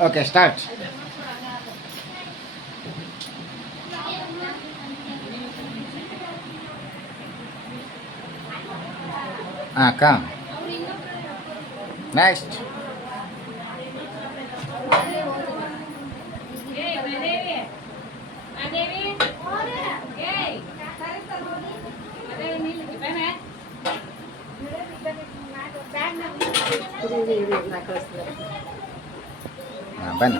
Okay, start. Come. Next. Bani.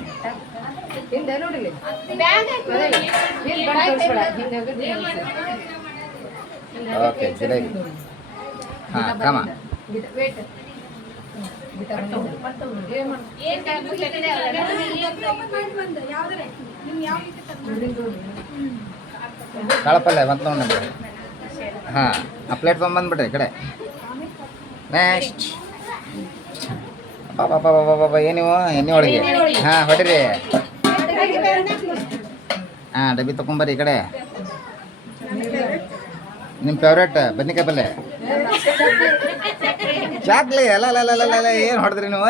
Okay, jalebi. Come on. ಕಾಳಪಲ್ಯ ಬಂತು ನೋಡಿ ನಮಗೆ. ಹಾಂ, ಆ ಪ್ಲೇಟ್ ತೊಗೊಂಬಂದ್ಬಿಡ್ರಿ ಈ ಕಡೆ. ನೆಕ್ಸ್ಟ್. ಪಾಪ ಪಾಪ ಪಾಪ ಏನಿವು ಎಣ್ಣೆ ಒಳಗೆ. ಹಾಂ, ಹೊಡಿರಿ. ಹಾಂ, ಡಬ್ಬಿ ತೊಗೊಂಬರ್ರಿ ಈ ಕಡೆ. ನಿಮ್ಮ ಫೇವ್ರೇಟ್ ಬದ್ನಿಕಾಯಿ ಪಲ್ಯ. ಚಾಕ್ಲಿ ಅಲ್ಲ ಅಲ್ಲ ಅಲ್ಲ ಅಲ್ಲ ಏನು ಹೊಡೆದ್ರಿ ನೀವು?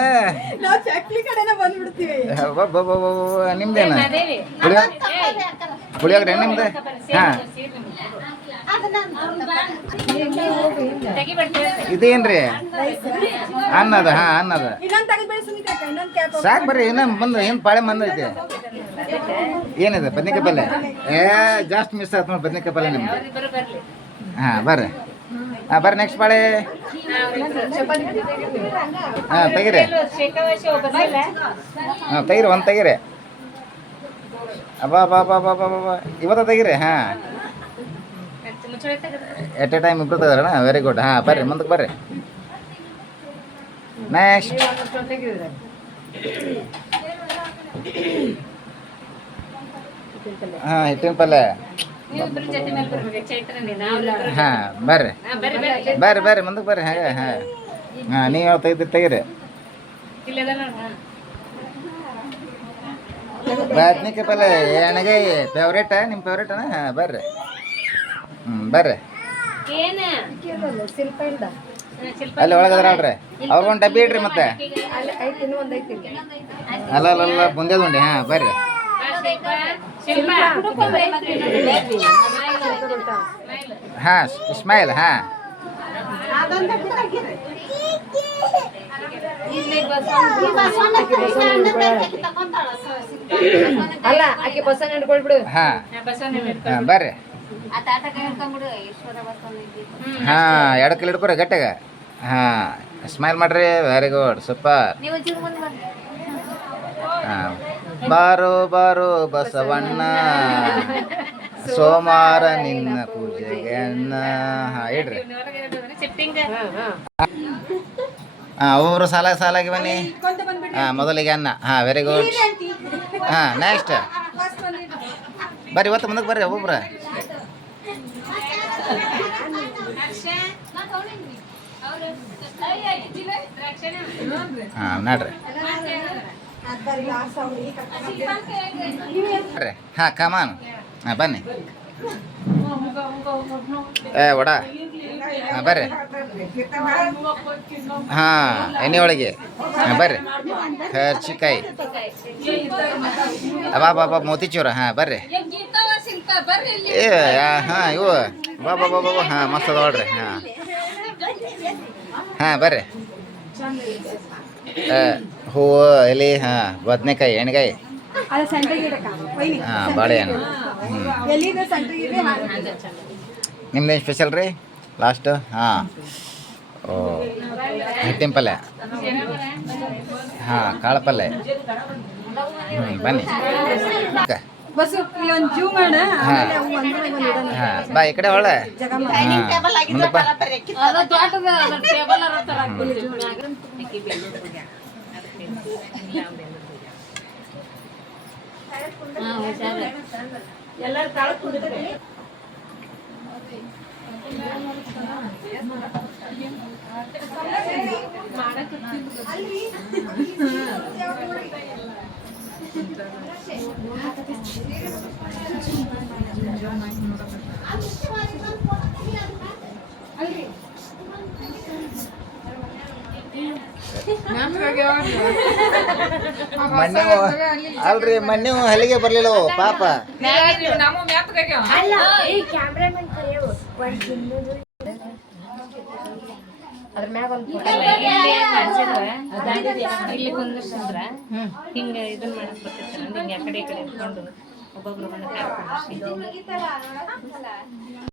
ನಿಮ್ದೇನ ಪುಳಿಯೋಗ್ರೆ ನಿಮ್ದು? ಹಾಂ, ಇದೇನ್ರಿ ಅನ್ನದ? ಹಾಂ, ಅನ್ನದ ಸಾಕು ಬರ್ರಿ. ಇನ್ನೊಂದು ಬಂದು ಏನು ಪಾಳೆ ಬಂದೈತಿ. ಏನಿದೆ ಬದ್ನಿಕಾಯಿ ಪಲ್ಯ? ಜಾಸ್ತಿ ಮಿಸ್ ಆಯ್ತು ನೋಡಿ ಬದ್ನಿಕಾಯಿ ಪಲ್ಯ ನಿಮ್ದು. ಹಾಂ, ಬರ್ರಿ. ಹಾಂ, ಬರ್ರಿ. ನೆಕ್ಸ್ಟ್ ಪಾಳೆ. ಹಾಂ, ತೆಗಿರಿ. ಹಾಂ, ತೆಗಿರಿ. ಒಂದು ತೆಗಿರಿ. ಅಬ್ಬಾ ಬಾ ಬಾ ಬಾ ಬಾ ಬಾ ಇವತ್ತ ತೆಗಿರಿ. ಹಾಂ, ಎಟ್ ಎ ಟೈಮ್ ಇಬ್ಬರು ತೆಗೆದ್ರಣ. Very good. ಹಾಂ, ಬರ್ರಿ ಮುಂದಕ್ಕೆ ಬರ್ರಿ. ನೆಕ್ಸ್ಟ್. ಹಾಂ, ಹಿಟ್ಟಿನ ಪಲ್ಯ. ಹಾಂ, ಬರ್ರಿ ಬರ್ರಿ ಬರ್ರಿ ಮುಂದಕ್ಕೆ ಬರ್ರಿ. ಹಾಗೆ ಹಾಂ ಹಾಂ, ನೀವು ಯಾವ ತೆಗಿರಿ. ಬದ್ನಿಕಾಯಿ ಪಲ್ಯ ಎಣ್ಣೆಗಾಯಿ ಫೇವ್ರೇಟ? ನಿಮ್ಮ ಫೇವ್ರೇಟನ? ಹಾಂ, ಬರ್ರಿ. ಬರ್ರಿ. ಅಲ್ಲಿ ಒಳಗದ್ರ ಅಲ್ರಿ. ಅವ್ರಿಗೊಂದು ಡಬ್ಬಿ ಇಡ್ರಿ ಮತ್ತೆ. ಅಲ್ಲ ಅಲ್ಲ ಅಲ್ಲ ಬುಂದೇದು ಉಂಡಿ. ಹಾಂ, ಬರ್ರಿ. ಹಾಂ, ಇಸ್ಮಾಯಿಲ್. ಹಾಂ, ಅಲ್ಲ ಆಕೆ ಬಸ್ಸನ್ನ ಹಿಡ್ಕೊಳ್ಬಿಡು. ಹಾಂ ಹಾಂ, ಬರ್ರಿ. ಹಾಂ, ಎಡಕ್ಕಲ್ಲಿ ಹಿಡ್ಕೊರಿ ಗಟ್ಟೆಗ. ಹಾಂ, ಸ್ಮೈಲ್ ಮಾಡ್ರಿ. Very good, super. ಹಾಂ, ಬಾರೋ ಬಾರೋ ಬಸವಣ್ಣ ಸೋಮವಾರ ನಿನ್ನ ಪೂಜೆಗೆ ಅನ್ನ. ಹಾಂ, ಇಡ್ರಿ. ಹಾಂ, ಒಬ್ಬೊಬ್ರು ಸಾಲಾಗಿ ಬನ್ನಿ. ಹಾಂ, ಮೊದಲಿಗೆ ಅನ್ನ. ಹಾಂ, ವೆರಿ ಗುಡ್. ಹಾಂ, ನೆಕ್ಸ್ಟ್. ಬರ್ರಿ ಇವತ್ತು ಮುಂದಕ್ಕೆ ಬರ್ರಿ ಒಬ್ಬೊಬ್ರು. ಹಾಂ, ನೋಡ್ರಿ. ಬರ್ರಿ. ಹಾಂ, ಕಮಾನ್. ಹಾಂ, ಬನ್ನಿ. ವಡ. ಹಾಂ, ಬರ್ರಿ. ಹಾಂ, ಎಣ್ಣೆ ಒಳಗೆ. ಹಾಂ, ಬರ್ರಿ. ಕರ್ಚಿಕಾಯಿ. ಬಾ ಬಾ ಬಾ ಮೋತಿಚೂರ. ಹಾಂ, ಬರ್ರಿ. ಹಾಂ, ಇವು ಬಾ ಬಾ ಬಾ ಬಾ. ಹಾಂ, ಮಸ್ತ್ ಅದ ನೋಡ್ರಿ. ಹಾಂ ಹಾಂ, ಬರ್ರಿ. ಹೂವು ಎಲೆ. ಹಾಂ, ಬದನೆಕಾಯಿ, ಎಣ್ಣೆಕಾಯಿ. ಹಾಂ, ಬಾಳೆಹಣ್ಣು. ನಿಮ್ದೇನು ಸ್ಪೆಷಲ್ ರೀ ಲಾಸ್ಟು? ಹಾಂ, ಓ ಹಿಟ್ಟಿನ ಪಲ್ಯ. ಹಾಂ, ಕಾಳು ಪಲ್ಯ. ಬನ್ನಿ. ಬಸ್ ಒಂದು ಜೂ ಮಾಡ ಆಮೇಲೆ ಅವು ಒಂದ್ರಾಗ ಒಂದ್ ಇಡೋಣ. ಹಾ ಬಾ ಈ ಕಡೆ ಒಳ್ಳೆ ಮುಂದಕ್ಕೆ ಬಾ ಅದ ತೋಟದ ಅದ ಟೇಬಲ್ ಅರತ್ತಾರ ಇಲ್ಲಿ ಜೂ ಮ್ಯಾಗ. ಹಾ ಹುಷಾರ ಎಲ್ಲರೂ ತಾಳ ಕುಂದಿರ್ತೀವಿ. ಮೊನ್ನೆ ಅಲ್ರಿ ಮೊನ್ನೆ ಹಲಿಗೆ ಬರ್ಲಿಲ್ಲ ಪಾಪ. ಅಲ್ಲ ಈ ಕ್ಯಾಮ್ರಾಮನ್ ಕರೆಯೋ ಒಂದು ತಿನ್ನೋದು ಅದ್ರ ಮ್ಯಾಗ ಒಂದು ಇಲ್ಲಿ ಕುಂದಿರ್ಸಿದ್ರ ಹಿಂಗ ಇದನ್ನ ಮಾಡಕ್ ಬರ್ತಿರ್ತಾರ ಹಿಂಗ ಆ ಕಡೆ ಈ ಕಡೆ ಇಟ್ಕೊಂಡು ಒಬ್ಬೊಬ್ರು ಬಂದು